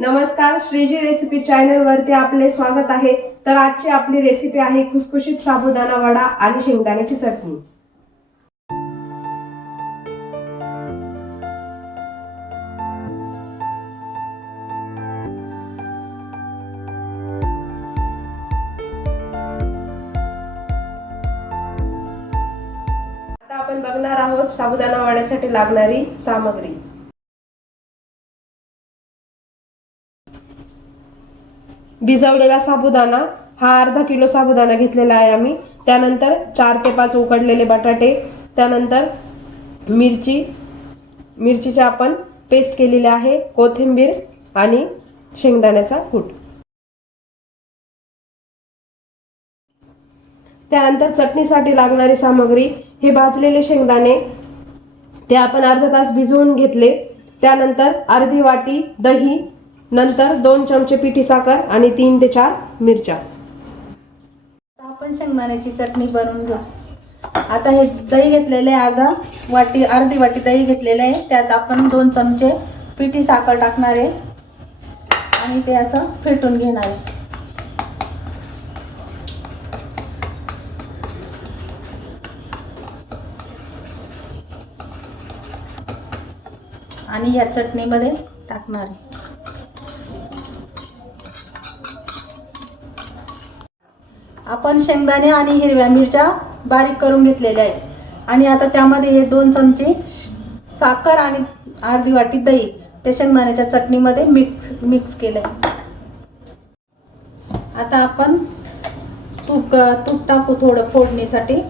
नमस्कार, Shriji recipe channel वरती आपले स्वागत आहे। तर आजची आपली रेसिपी आहे खुसखुशीत साबुदाणा वडा आणि शेंगदाण्याची चटणी। आता आपण बघणार आहोत साबुदाणा वड्यासाठी लागणारी सामग्री। भिजवलेला साबुदाणा हा अर्धा किलो साबुदाणा घेतलेला आहे आम्ही। त्यानंतर 4 ते 5 उकडलेले बटाटे, त्यानंतर मिरचीची आपण पेस्ट केलेली आहे, कोथिंबीर आणि शेंगदाण्याचा कूट। त्यानंतर चटणीसाठी लागणारी सामग्री हे भाजलेले शेंगदाणे, ते आपण अर्धा तास भिजवून घेतले। त्यानंतर अर्धी वाटी दही, नंतर 2 चमचे पिठी साखर आणि 3 ते 4 मिरच्या। आपण शेंगदाण्याची चटणी बनवून घेऊ। आता हे दही घेतलेले अर्धी वाटी दही घेतलेले आहे। त्यात आपण 2 चमचे पिठी साखर टाकणार आहे आणि ते असं फेटून घेणार आहे। आणि या चटणीमध्ये टाकणार आहे। आपण शेंगदाणे आणि हिरव्या मिरच्या बारीक करून घेतलेल्या आहेत आणि आता त्यामध्ये हे 2 चमचे साखर आणि अर्धी वाटी दही ते शेंगदाण्याच्या चटणीमध्ये मिक्स केलंय। आता आपण तूप टाकू थोडं फोडणीसाठी।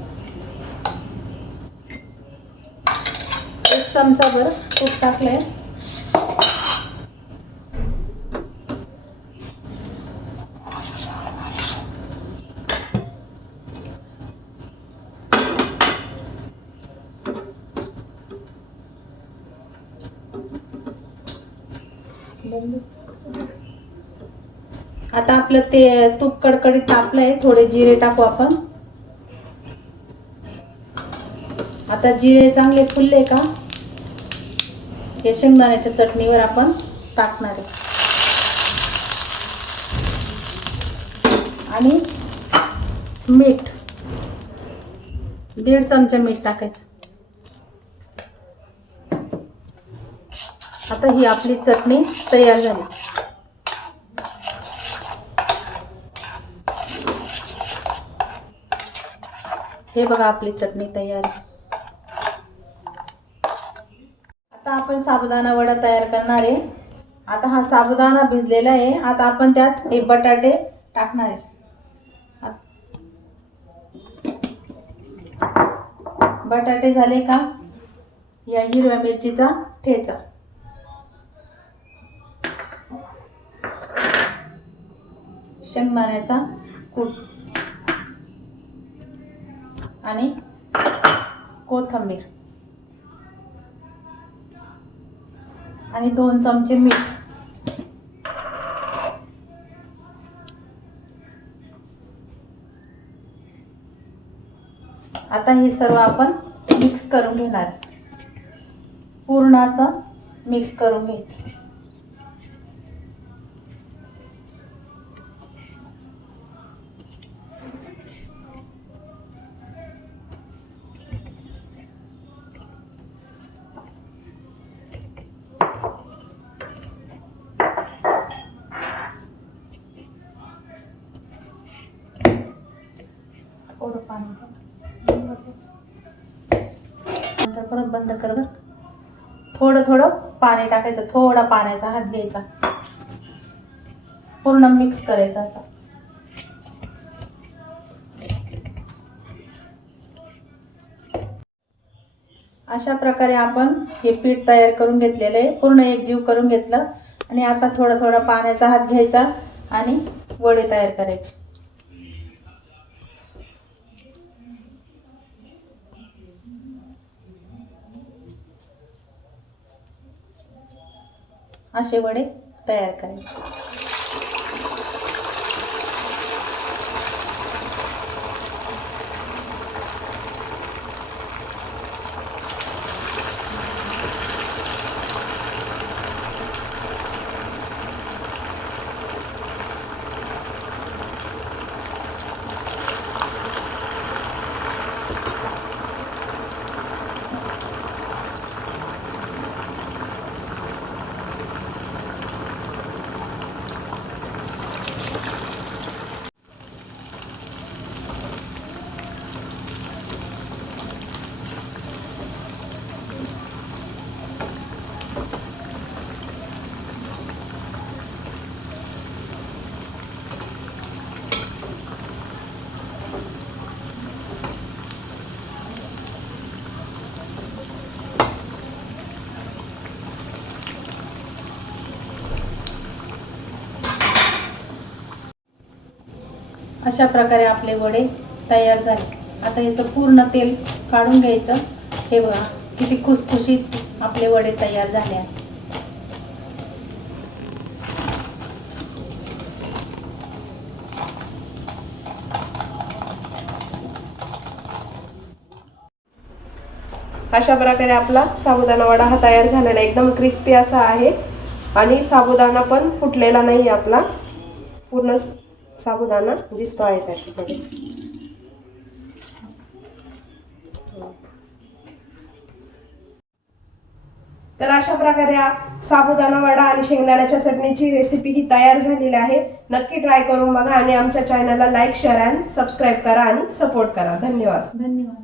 1 चमचाभर तूप टाकलंय। आता आपलं ते तूप कडकडीत तापलंय, थोडे जिरे टाकू आपण। आता जिरे चांगले फुलले का हे शेंगदाण्याच्या चटणीवर आपण टाकणार आहे आणि मीठ 1.5 चमचा मीठ टाकायचं। आता ही आपली चटणी तयार झाली। हे बघा आपली चटणी तयार आहे। आता आपण साबुदाणा वडा तयार करणार आहे। आता हा साबुदाणा भिजलेला आहे। आता आपण त्यात हे बटाटे टाकणार आहे। बटाटे झाले का या हिरव्या मिरचीचा ठेचा, शेंगदाण्याचा कूट आणि कोथिंबीर आणि 2 चमचे मीठ। आता हे सर्व आपण मिक्स करून घेणार, पूर्ण असं मिक्स करून घ्यायचं। थोडं पाणी नंतर परत बंद कर बर। थोडं पाणी टाकायचं, थोडा पाण्याचा हात घ्यायचा, पूर्ण मिक्स करायचं असं। अशा प्रकारे आपण हे पीठ तयार करून घेतलेलं आहे, पूर्ण एकजीव करून घेतलं। आणि आता थोडा पाण्याचा हात घ्यायचा आणि वडे तयार करायचे। असे वडे तयार करायचे। अशा प्रकारे आपले वडे तयार झाले. आता याचं पूर्ण तेल काढून घ्यायचं. हे बघा किती खुसखुशीत आपले वडे तयार झाले आहेत. अशा प्रकारे आपला साबुदाणा वडा हा तयार झालेला आहे. एकदम क्रिस्पी असा आहे आणि साबुदाणा पण फुटलेला नाही. आपला पूर्ण साबुदाणा दिसतो आहे त्याच्याकडे. तर अशा प्रकारे साबुदाणा वडा आणि शेंगदाण्याच्या चटणीची रेसिपी ही तयार झालेली आहे. नक्की ट्राय करून बघा आणि आमच्या चॅनलला लाईक, शेअर आणि सबस्क्राईब करा आणि सपोर्ट करा. धन्यवाद. धन्यवाद.